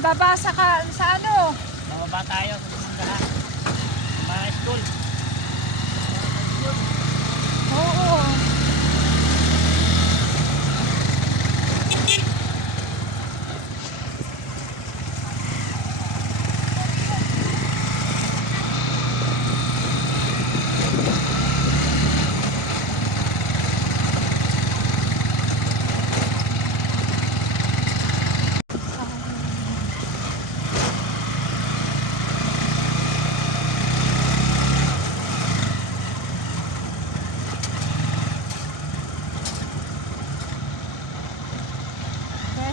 Baba sa ano? Bababa tayo sa simbahan. Mga school. Oo.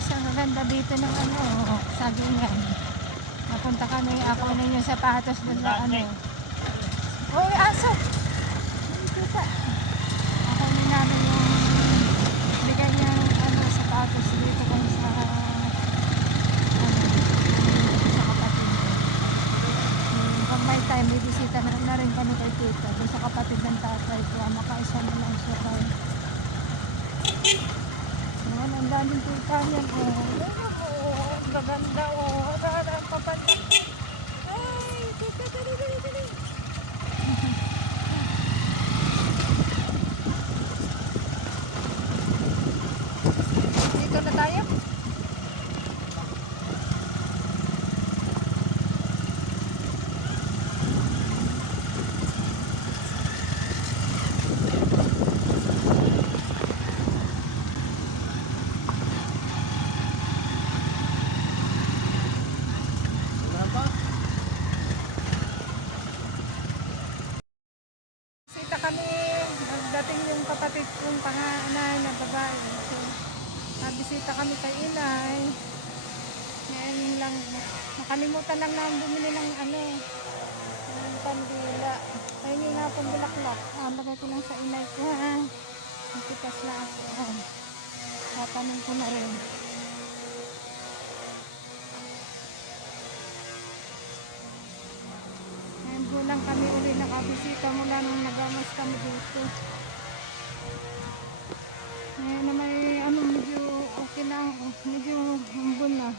Ang ganda dito ng ano, sabi nga. Napunta kami, ako ninyo sapatos doon na ano. Uy, aso! Dito pa. Ako namin yung bigay niya ano, sapatos dito kami sa sa kapatid. Pag may time, bibisita na rin kami kay tita. Doon sa kapatid ng tatay ko, makaisa na lang siya kay. Ang daming tulpa niyan. Ang gaganda. Ang kapatid. Ay, dali. Dito na tayo. Dating yung kapatid kong panganay na babae. So, nabisita kami kay inay. Ngayon lang, nakalimutan lang na bumili ng ano, ng pandila. Ayun nga pong bulaklak. Lagay ko lang sa inay ko ha. Nakitas na ako. Tatanong ko na rin. Ngayon po lang kami uli nakabisita mula nung nagamas kami dito. Ngayon na may ano, medyo okay na, medyo ambon na.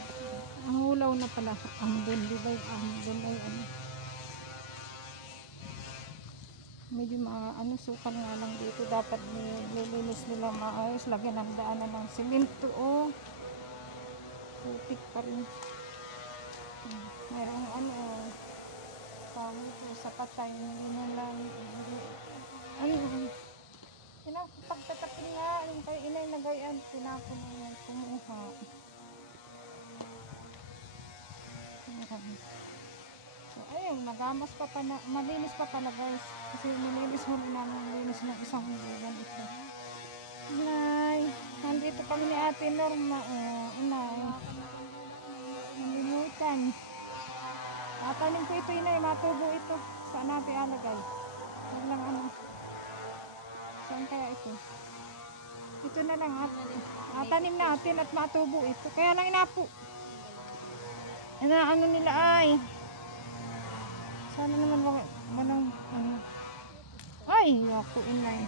Ang hulaw na pala. Ambon, di ba yung ambon ay ano. Medyo ano, sukal nga lang dito. Dapat nilinis nila maayos. Lagyan ng daanan ng simento. Oh. Putik pa rin. Mayroong ano, tawag ito, sa patay. Hindi lang, ano, pagtatapin nga, yung kay inay na gayan, tinapon na yan, kumuha. So, ayun, nagamas pa pa, malinis pa pala guys. Kasi nilinis mo rin namin, nilinis ng isang buwan ito. Inay, nandito kami ni Ate Norma. Inay, nalimutan. Tanim ko ito, inay, matubo ito. Saan natin alagay? Huwag lang ano. Saan kaya ito? Ito na lang tanim natin at matubo ito. Kaya lang inapo. Ano nila ay. Sana naman manang ano. Ay, ako inay.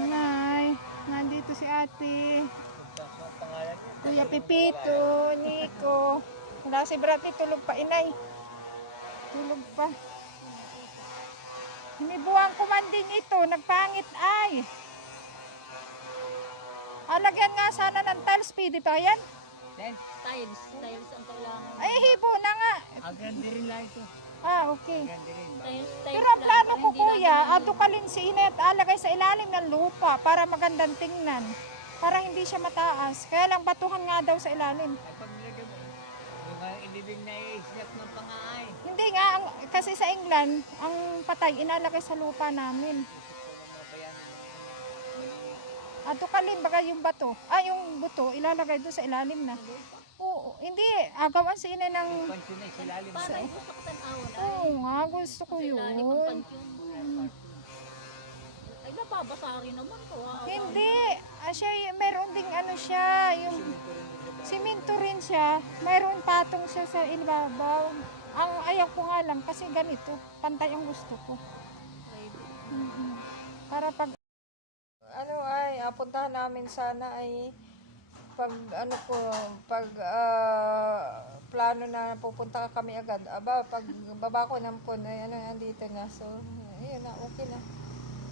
Inay, nandito si ate. Kuya Pipito, Nico. Wala si Bradley, tulog pa inay. Tulog pa. Hinibuang kumanding ito, nagpangit ay. Alagyan nga sana ng tiles, pwede pa yan? Tiles ang kailangan. Ay, hibo na nga. Aganda rin lang ito. Okay. Aganda rin. Pero ang plano ko kuya, adukalin si inay at alagay sa ilalim ng lupa para magandang tingnan. Para hindi siya mataas. Kaya lang batuhan nga daw sa ilalim. Pag nilagay mo, Siyak ng pangaay. Hindi nga, kasi sa England, ang patay inalagay sa lupa namin. Ato kalin, baga yung bato, yung buto, ilalagay doon sa ilalim na. Oo, hindi, agawan sa ina ng... Pansyon na isilalim. Parang gusto ko tanawon ay. Oo nga, gusto ko Ilalim ang yun. pansyon. Ay, napabasa rin naman to. Hindi, siya, meron ding ano siya, yung simento rin siya, mayroon patong siya sa ibabaw. Ang ayaw ko nga lang kasi ganito, pantay ang gusto ko. Mhm. Para pag ano ay puntahan namin sana ay pag ano ko pag plano na pupunta kami agad pag baba ko ng pon ay ano andito na so ayun na okay na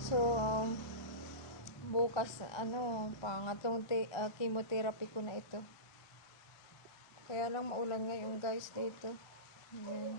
so bukas ano pangatlong chemotherapy ko na ito kaya lang maulan ngayon guys dito. Ayan.